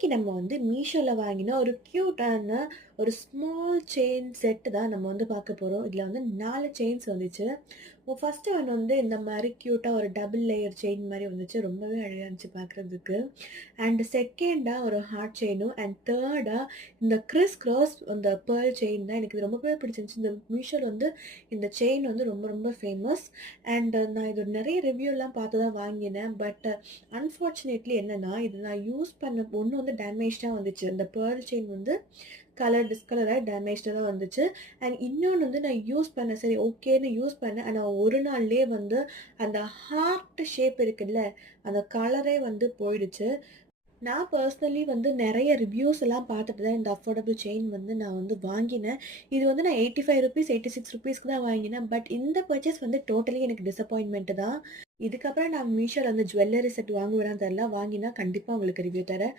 இன்னைக்கு நம்ம வந்து மீஷோல வாங்கின ஒரு கியூட்டான ஒரு ஸ்மால் செயின் செட் தான் நம்ம வந்து பார்க்க போறோம். இதுல வந்து 4 செயின்ஸ் வந்துச்சு. ஃபர்ஸ்ட் ஒன் வந்து இந்த மாரி கியூட்டா ஒரு டபுள் லேயர் செயின் மாரி வந்துச்சு. ரொம்பவே அழகா இருந்துச்சு பார்க்கறதுக்கு. அண்ட் செகண்டா ஒரு ஹார்ட் செயினும் அண்ட் தேர்டா இந்த கிறிஸ் கிராஸ் அந்த பேர்ல் செயின் தான் எனக்கு இது ரொம்பவே பிடிச்சிருந்துச்சு. இந்த மீஷோல வந்து இந்த செயின் வந்து ரொம்ப ரொம்ப ஃபேமஸ். அண்ட் நான் இது நெறைய ரிவ்யூலாம் பார்த்து தான் வாங்கினேன். பட் அன்ஃபார்ச்சுனேட்லி என்னன்னா, இது நான் யூஸ் பண்ண ஒண்ணு வந்து டேமேஜ்டா வந்துச்சு. இந்த பேர்ல் செயின் வந்து டிஸ்கலர் ஆயி டேமேஜ்டா தான் வந்துச்சு. அண்ட் இன்னொன்னு வந்து நான் யூஸ் பண்ணேன். சரி ஓகேன்னு யூஸ் பண்ணேன். ஆனா ஒரு நாள்லயே வந்து அந்த ஹார்ட் ஷேப் இருக்குல்ல, அந்த கலரே வந்து போயிடுச்சு. நான் பர்சனலி வந்து நெறைய ரிவ்யூஸ் எல்லாம் பார்த்துட்டு தான் இந்த அஃபோர்டபுள் செயின் வந்து நான் வந்து வாங்கினேன். இது வந்து நான் ரூ. 85 ரூ. 86க்கு தான் வாங்கினேன். பட் இந்த பர்ச்சேஸ் வந்து டோட்டலி எனக்கு டிசப்பாயின்ட்மென்ட் தான். இதுக்கப்புறம் நான் மீஷோல வந்து ஜுவல்லரி செட் வாங்குவேனான்னு தெரியல. வாங்கினா கண்டிப்பா உங்களுக்கு ரிவ்யூ தரேன்.